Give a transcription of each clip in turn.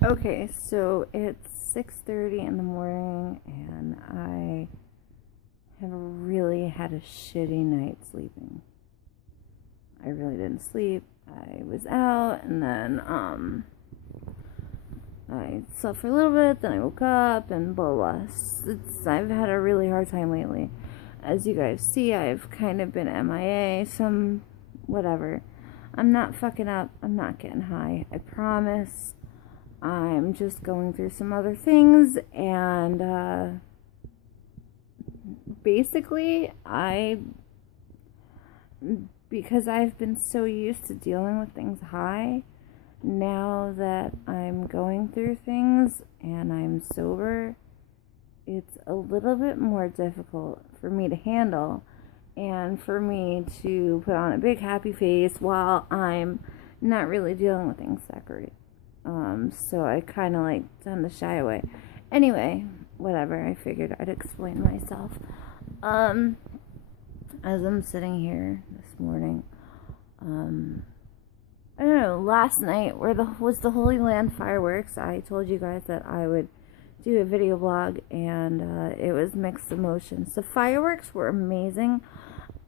Okay, so it's 6:30 in the morning and I have really had a shitty night sleeping. I really didn't sleep. I was out and then I slept for a little bit, then I woke up and blah blah. I've had a really hard time lately. As you guys see, I've kind of been MIA, some whatever. I'm not fucking up. I'm not getting high. I promise. I'm just going through some other things, and basically, because I've been so used to dealing with things high, now that I'm going through things and I'm sober, it's a little bit more difficult for me to handle and for me to put on a big happy face while I'm not really dealing with things that great. So I kind of like tend to shy away. Anyway, whatever. I figured I'd explain myself. As I'm sitting here this morning, I don't know. Last night was the HolyLand fireworks. I told you guys that I would do a video blog, and it was mixed emotions. The fireworks were amazing.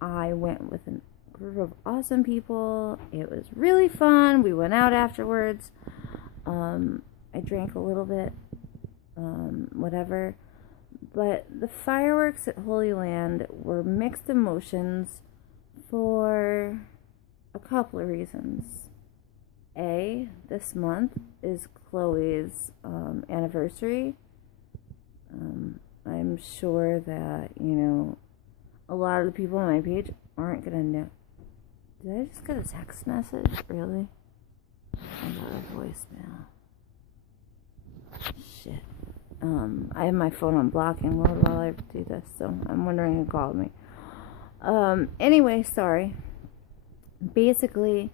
I went with a group of awesome people. It was really fun. We went out afterwards. I drank a little bit, whatever. But the fireworks at HolyLand were mixed emotions for a couple of reasons. This month is Chloe's anniversary. I'm sure that, a lot of the people on my page aren't going to know. Did I just get a text message? Really? I got a voicemail. Shit. I have my phone on blocking mode while I do this, so I'm wondering who called me. Anyway, sorry. Basically,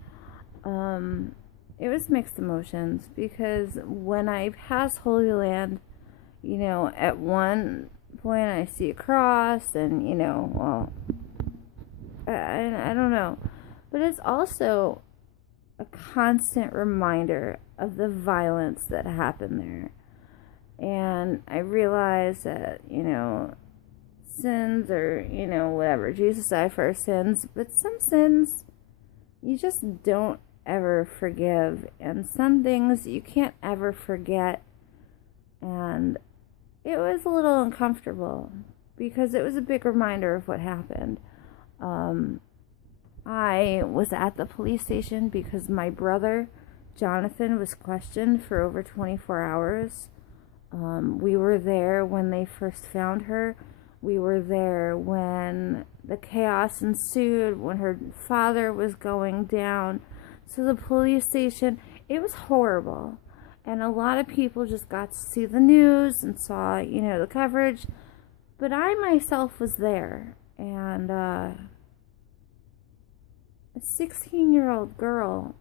it was mixed emotions because when I pass HolyLand, at one point I see a cross and, well, I don't know. But it's also a constant reminder of the violence that happened there. And I realize that, sins or, whatever, Jesus died for our sins, but some sins you just don't ever forgive, and some things you can't ever forget. And it was a little uncomfortable because it was a big reminder of what happened. I was at the police station because my brother Jonathan was questioned for over 24 hours. We were there when they first found her. We were there when the chaos ensued, when her father was going down. So the police station, it was horrible. And a lot of people just got to see the news and saw, the coverage. But I myself was there. And a 16-year-old girl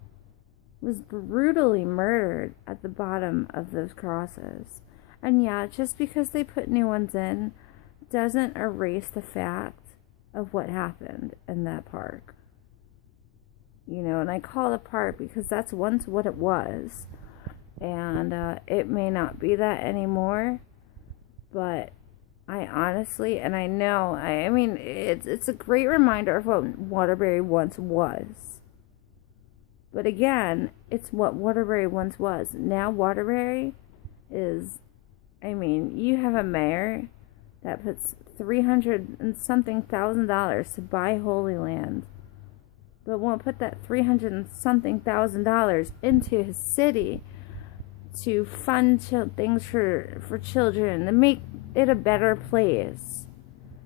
was brutally murdered at the bottom of those crosses. And yeah, just because they put new ones in doesn't erase the fact of what happened in that park. And I call it a park because that's once what it was. And it may not be that anymore. But I honestly, and I know, I mean, it's a great reminder of what Waterbury once was. But again, it's what Waterbury once was. Now Waterbury is, you have a mayor that puts $300 and something thousand to buy HolyLand, but won't put that $300 and something thousand into his city to fund things for children, to make it a better place.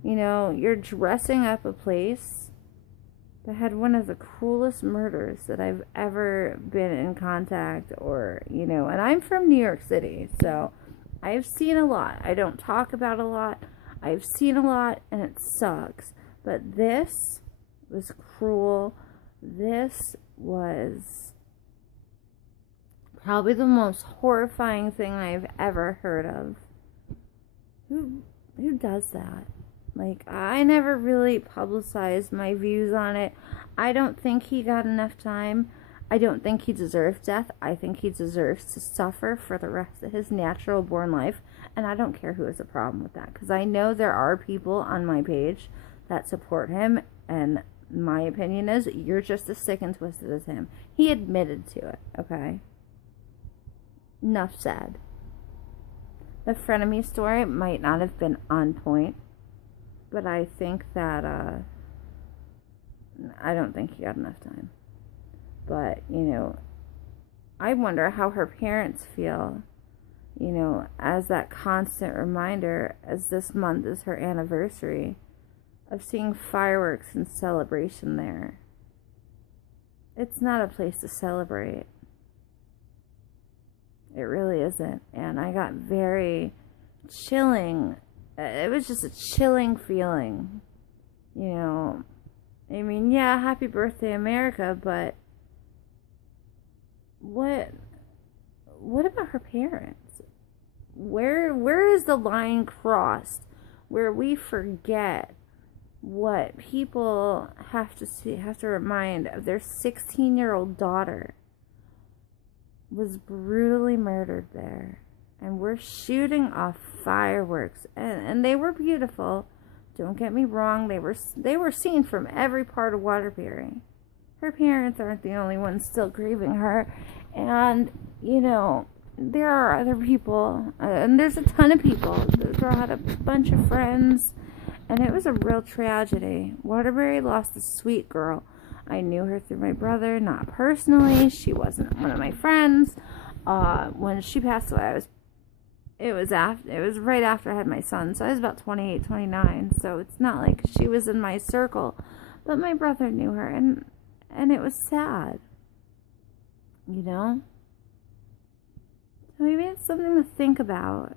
You're dressing up a place that had one of the coolest murders that I've ever been in contact and I'm from New York City, so I've seen a lot. I don't talk about a lot. I've seen a lot, and it sucks. But this was cruel. This was probably the most horrifying thing I've ever heard of. Who does that? I never really publicized my views on it. I don't think he got enough time. I don't think he deserves death. I think he deserves to suffer for the rest of his natural born life. And I don't care who has a problem with that. Because I know there are people on my page that support him. And my opinion is, you're just as sick and twisted as him. He admitted to it, okay? Enough said. The frenemy story might not have been on point. But I think that, I don't think he got enough time. But, you know, I wonder how her parents feel, you know, as that constant reminder, as this month is her anniversary, of seeing fireworks and celebration there. It's not a place to celebrate. It really isn't. And I got very chilling. It was just a chilling feeling. You know, I mean, yeah, happy birthday, America, but what about her parents? Where is the line crossed where we forget what people have to remind of? Their 16-year-old daughter was brutally murdered there, and we're shooting off fireworks, and they were beautiful. Don't get me wrong, they were seen from every part of Waterbury. Her parents aren't the only ones still grieving her, and you know, there are other people, and there's a ton of people. The girl had a bunch of friends, and it was a real tragedy. Waterbury lost a sweet girl. I knew her through my brother, not personally. She wasn't one of my friends. When she passed away, it was right after I had my son, so I was about 28, 29. So it's not like she was in my circle, but my brother knew her, and it was sad, you know. So maybe it's something to think about.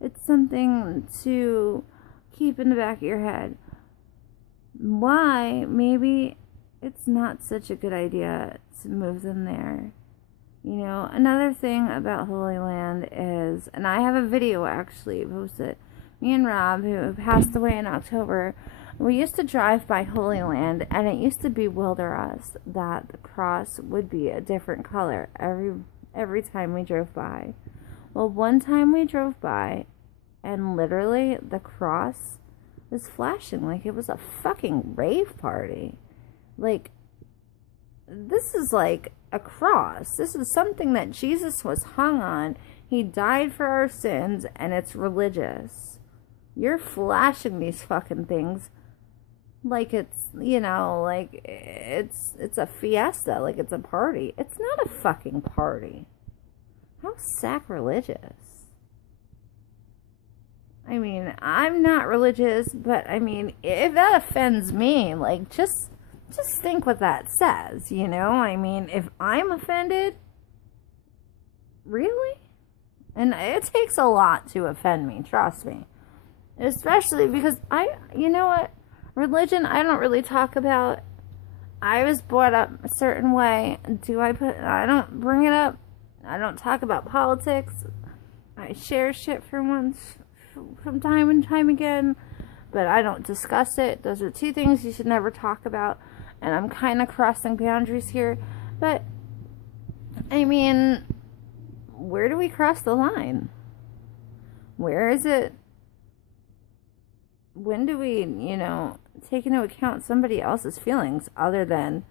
It's something to keep in the back of your head. Why maybe it's not such a good idea to move them there. You know, another thing about HolyLand is, and I have a video actually posted, me and Rob, who passed away in October, we used to drive by HolyLand, and it used to bewilder us that the cross would be a different color every time we drove by. Well, one time we drove by, and literally the cross was flashing like it was a fucking rave party. Like, this is like a cross. This is something that Jesus was hung on. He died for our sins, and it's religious. You're flashing these fucking things like it's, you know, like it's a fiesta, like it's a party. It's not a fucking party. How sacrilegious. I mean, I'm not religious, but I mean, if that offends me, like, just think what that says, you know? I mean, if I'm offended, really? And it takes a lot to offend me, trust me. Especially because you know what? Religion, I don't really talk about. I was brought up a certain way. I don't bring it up. I don't talk about politics. I share shit from time and time again, but I don't discuss it. Those are two things you should never talk about. And I'm kind of crossing boundaries here. But, I mean, where do we cross the line? Where is it? When do we, you know, take into account somebody else's feelings other than,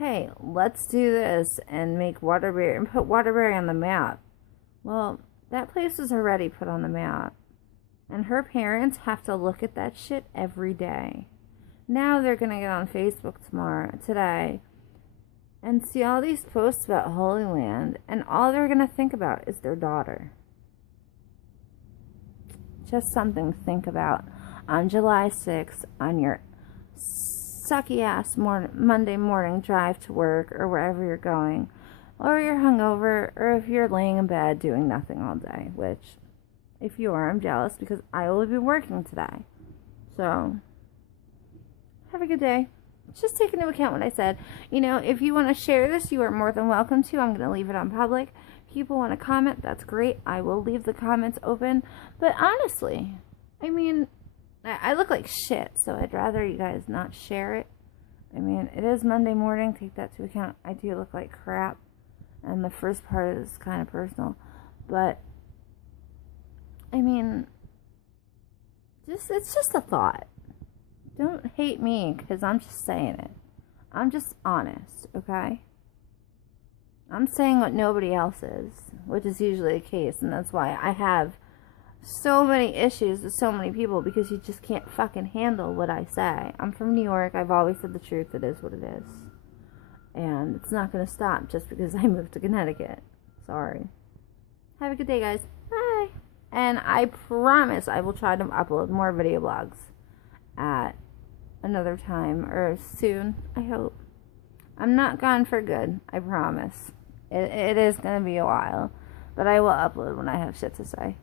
hey, let's do this and make Waterbury and put Waterbury on the map? Well, that place is already put on the map. And her parents have to look at that shit every day. Now they're going to get on Facebook today, and see all these posts about HolyLand, and all they're going to think about is their daughter. Just something to think about on July 6th on your sucky-ass Monday morning drive to work or wherever you're going, or you're hungover, or if you're laying in bed doing nothing all day, which, if you are, I'm jealous because I will be working today. So, have a good day. Just take into account what I said. You know, if you want to share this, you are more than welcome to. I'm going to leave it on public. People want to comment, that's great. I will leave the comments open. But honestly, I mean, I look like shit, so I'd rather you guys not share it. I mean, it is Monday morning. Take that to account. I do look like crap. And the first part is kind of personal. But, I mean, it's just a thought. Don't hate me because I'm just saying it. I'm just honest, okay? I'm saying what nobody else is, which is usually the case. And that's why I have so many issues with so many people, because you just can't fucking handle what I say. I'm from New York. I've always said the truth. It is what it is. And it's not going to stop just because I moved to Connecticut. Sorry. Have a good day, guys. Bye. And I promise I will try to upload more video blogs at another time, or soon, I hope. I'm not gone for good. I promise. It is going to be a while. But I will upload when I have shit to say.